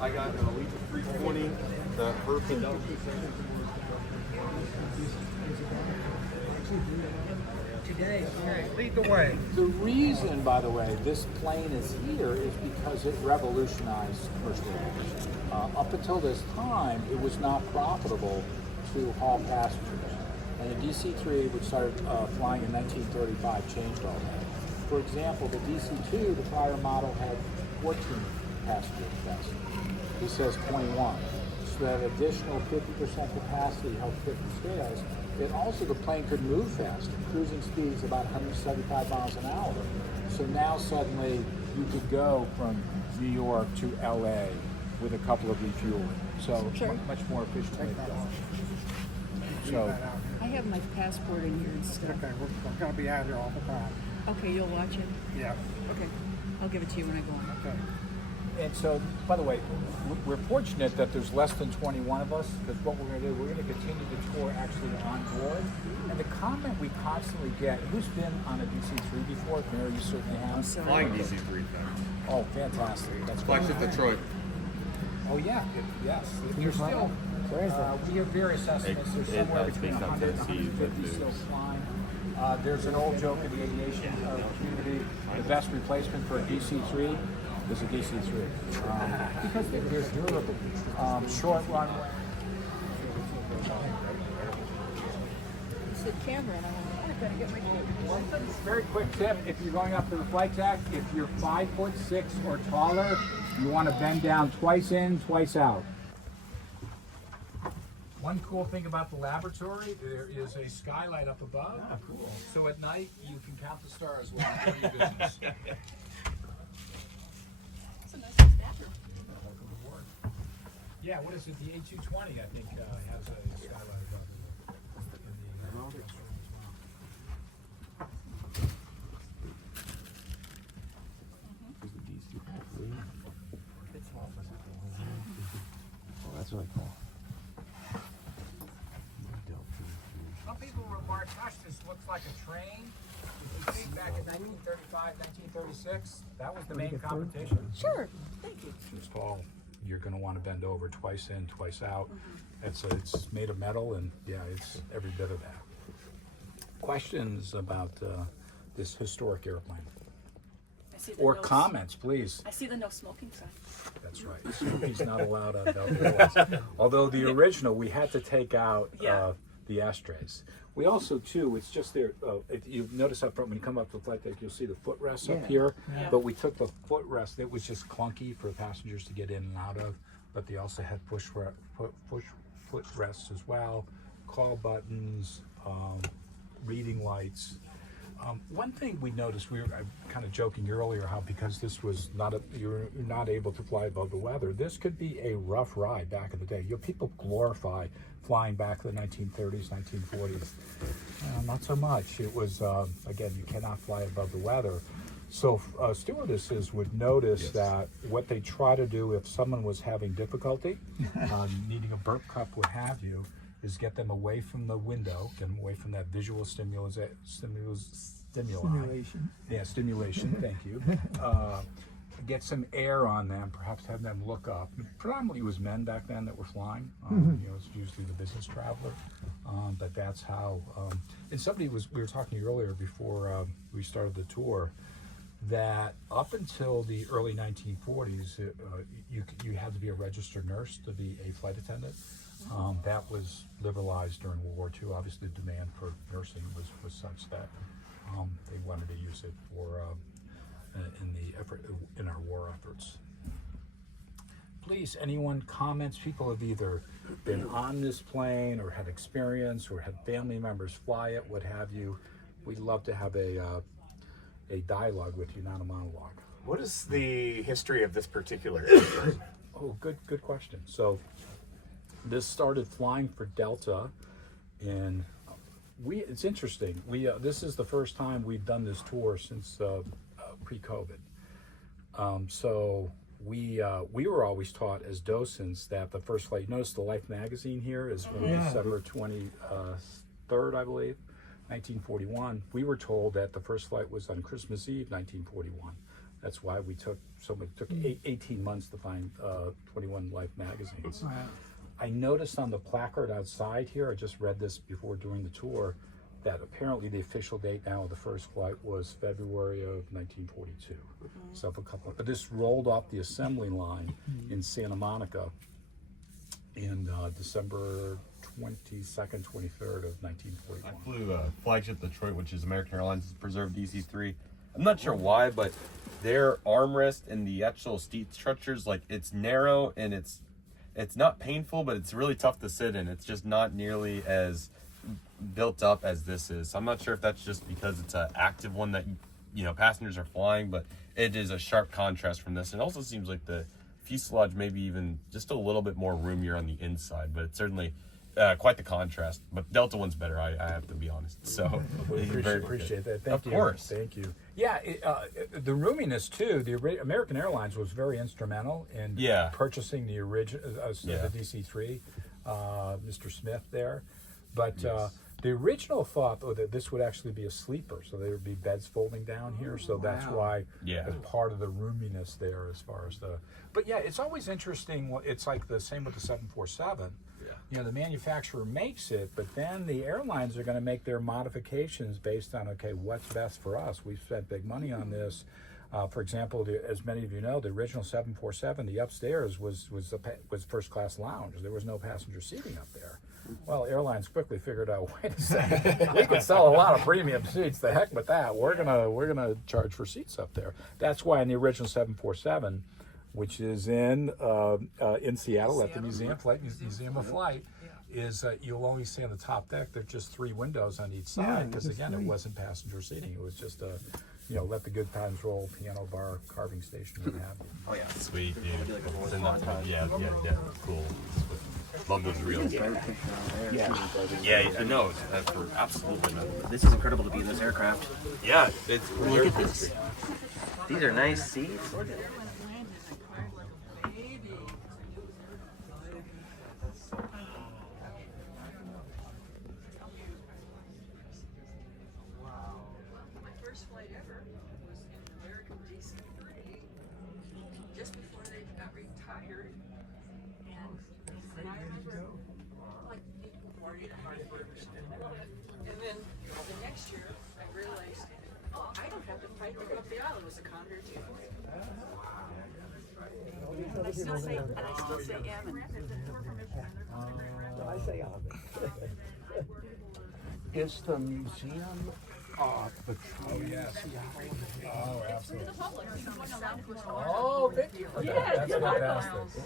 I got an Elite 320, the Hurricane. Today, lead the way. The reason, by the way, this plane is here is because it revolutionized commercial aviation. Up until this time, it was not profitable to haul passengers. And the DC-3, which started flying in 1935, changed all that. For example, the DC-2, the prior model, had 14 passenger capacity. This says 21. So that additional 50% capacity helped tip the scales. And also the plane could move fast. Cruising speed is about 175 miles an hour. So now suddenly you could go from New York to LA with a couple of refueling. So much more efficiently. So I have my passport in here and stuff. Okay, we're going to be out here all the time. Okay, you'll watch it? Yeah. Okay. I'll give it to you when I go on. Okay. And so, by the way, we're fortunate that there's less than 21 of us, because what we're going to do, we're going to continue the tour actually on board. And the comment we constantly get, who's been on a DC-3 before? Mary, you certainly have. Flying DC-3 thing. Oh, fantastic. That's great. Flagship Detroit. Oh, yeah. Yes. You're still, we have various estimates. There's somewhere between 100 and 150 still flying. There's an old joke in the aviation community, the best replacement for a DC-3 is a DC-3. Because they're durable. Short runway. It's the camera and I want to get my Very quick tip, if you're going up to the flight deck, if you're 5'6" or taller, you want to bend down twice in, twice out. One cool thing about the laboratory, there is a skylight up above. Oh, cool. So at night, you can count the stars while you're doing your business. That's a nice bathroom. Yeah, what is it? The A220, I think, has a skylight above it. Oh, that's really cool. Some people remark, gosh, this looks like a train. If you think back in 1935, 1936, that was the main competition. Sure. Thank you. It's tall. You're going to want to bend over twice in, twice out. It's made of metal, and yeah, it's every bit of that. Questions about this historic airplane? Or comments, please. I see the no smoking sign. That's right. Smoking's not allowed on Belgian. Although the original, we had to take out the ashtrays. We also, too, it's just there. If you notice up front when you come up to the flight deck, you'll see the footrests up here. Yeah. But we took the footrest. It was just clunky for passengers to get in and out of. But they also had footrests as well, call buttons, reading lights. One thing we noticed, we were kind of joking earlier how because this was you're not able to fly above the weather, this could be a rough ride back in the day. People glorify flying back in the 1930s, 1940s. Not so much. It was, again, you cannot fly above the weather. So stewardesses would notice that what they try to do if someone was having difficulty, needing a burp cup, what have you, is get them away from the window, get them away from that visual stimuli. Simulation. Yeah, stimulation, thank you. Get some air on them, perhaps have them look up. Predominantly it was men back then that were flying. It's usually the business traveler. But that's how, and we were talking earlier before we started the tour, that up until the early 1940s, you had to be a registered nurse to be a flight attendant. That was liberalized during World War II. Obviously, the demand for nursing was such that they wanted to use it for in our war efforts. Please, anyone comments? People have either been on this plane or had experience or had family members fly it, what have you. We'd love to have a dialogue with you, not a monologue. What is the history of this particular airplane? Oh, good question. So this started flying for Delta, and it's interesting. This is the first time we've done this tour since pre-COVID. So we were always taught as docents that the first flight. You notice the Life magazine here is from December 23rd, I believe, 1941. We were told that the first flight was on Christmas Eve, 1941. That's why we took 18 months to find 21 Life magazines. I noticed on the placard outside here, I just read this before doing the tour, that apparently the official date now of the first flight was February of 1942. So but this rolled off the assembly line in Santa Monica in December 22nd, 23rd of 1941. I flew flagship Detroit, which is American Airlines' preserved DC-3. I'm not sure why, but their armrest and the actual seat structures, like, it's narrow and it's not painful, but it's really tough to sit in. It's just not nearly as built up as this is. So I'm not sure if that's just because it's an active one that passengers are flying, but it is a sharp contrast from this. And it also seems like the fuselage maybe even just a little bit more roomier on the inside, but it's certainly quite the contrast. But Delta one's better, I have to be honest. So Appreciate that. Thank you. Of course. Thank you. Yeah, the roominess too. The American Airlines was very instrumental in purchasing the original, the DC-3, Mr. Smith there. But the original thought, though, that this would actually be a sleeper, so there would be beds folding down here. So that's why, as part of the roominess there, as far as the. But yeah, it's always interesting. It's like the same with the 747. The manufacturer makes it, but then the airlines are going to make their modifications based on, okay, what's best for us. We've spent big money on this. For example, as many of you know, the original 747, the upstairs was first class lounge. There was no passenger seating up there. Well, airlines quickly figured out, wait a second, we can sell a lot of premium seats. The heck with that. We're gonna charge for seats up there. That's why in the original 747, which is in Seattle at the Museum of Flight, is you'll only see on the top deck there's just 3 windows on each side because again it wasn't passenger seating. It was just a let the good times roll, piano bar, carving station, what have you. Oh yeah, sweet, dude. Yeah, cool. Love those reels. I know. Absolutely. This is incredible to be in this aircraft. Yeah, it's Look at this. These are nice seats. My first flight ever was in American DC-3, just before they got retired. And I remember, like, people worried about it. And then the next year, I realized, oh, I don't have to fight to go up the aisle. It was a Condor too. And I still say Ammon. I say all of it. Is the museum the Oh, absolutely. Oh, thank you for that. That's fantastic.